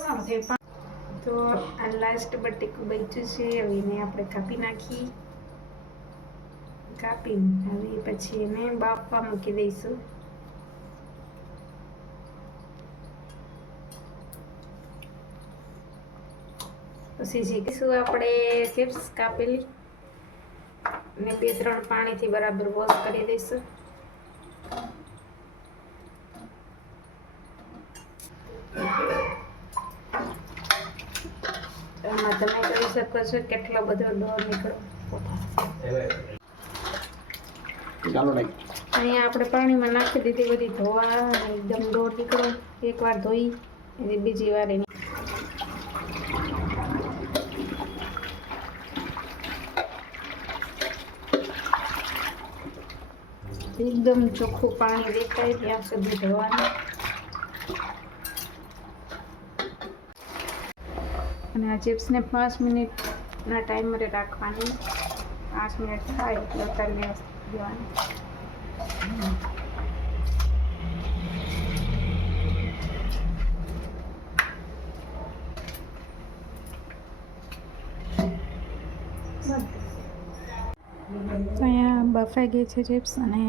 kapatid. તો આ last બટેકું બચ્યું છે. હવે એને આપણે કાપી નાખી. કાપીને હવે પછી એને બાફવા મૂકી દઈશું. પછી શીખીશું આપણે ચિપ્સ કાપેલી. ને બે ત્રણ પાણીથી બરાબર વોશ કરી દઈશું. એમાં તમે કહી શકો છો કેટલો બધો ડોર નીકળો. અહીંયા આપણે પાણીમાં નાખી દીધી બધી ધોવા એકદમ ડોર નીકળો. એકવાર ધોઈ અને બીજી વાર એની એકદમ ચોખ્ખું પાણી દેખાય ત્યાં સુધી ધોવાનું. અને આ ચિપ્સને પાંચ મિનિટના ટાઈમરે રાખવાની. પાંચ મિનિટ થાય એટલે ઉતારી દેવાની તો અહીંયા બફાઈ ગઈ છે ચિપ્સ અને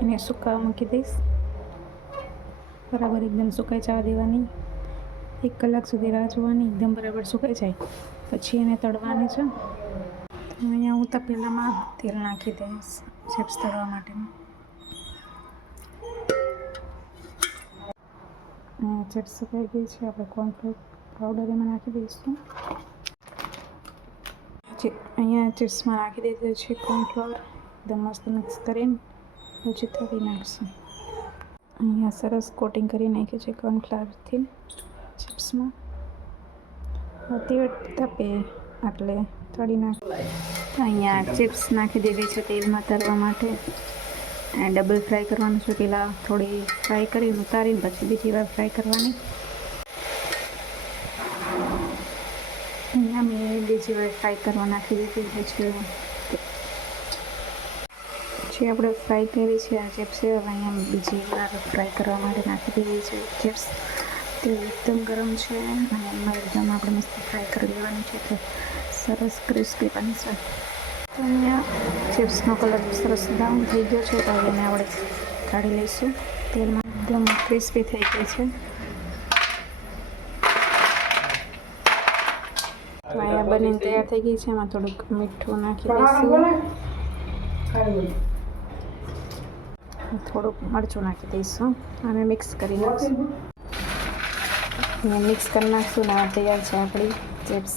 એને સુકાવા મૂકી દઈશ. બરાબર એકદમ સુકાઈ જવા દેવાની. એક કલાક સુધી રાહ જોવાની, એકદમ બરાબર સુકાઈ જાય. પછી એને તળવાની છે. અહીંયા હું તપેલામાં તેલ નાખી દઈશ ચિપ્સ તળવા માટે ચિપ્સ સુકાઈ ગઈ છે, આપણે કોર્નફ્લેક પાવડર એમાં નાખી દઈશું. અહીંયા ચિપ્સમાં નાખી દીધું છે કોર્નફ્લોર એકદમ મસ્ત મિક્સ કરીને પછી તળી નાખશું. અહીંયા સરસ કોટિંગ કરી નાખ્યું છે કોર્નફ્લાવરથી ચિપ્સમાં તે તપે એટલે તળી નાખ. અહીંયા ચિપ્સ નાખી દીધી છે તેલમાં તળવા માટે. ડબલ ફ્રાય કરવાનું છે. પહેલાં થોડી ફ્રાય કરીને ઉતારીને પછી બીજી વાર ફ્રાય કરવાની. અહીંયા મેં બીજી વાર ફ્રાય કરવા નાખી દીધી છે જે આપણે ફ્રાય કરી છે આ ચિપ્સ, હવે અહીંયા બીજી વાર ફ્રાય કરવા માટે નાખી દીધી છે ચિપ્સ. તેલ એકદમ ગરમ છે અને એમાં એકદમ આપણે મસ્ત ફ્રાય કરી લેવાની છે તે સરસ ક્રિસ્પી બનશે તો અહીંયા ચિપ્સનો કલર સરસ બ્રાઉન થઈ ગયો છે તો એને આપણે કાઢી લઈશું તેલમાં એકદમ ક્રિસ્પી થઈ ગઈ છે તો અહીંયા બનીને તૈયાર થઈ ગઈ છે એમાં થોડુંક મીઠું નાખી દઈશું થોડુંક મરચું નાખી દઈશું અને મિક્સ કરી નાખીશું મિક્સ કરી નાખશું ને તૈયાર છે આપણી ચિપ્સ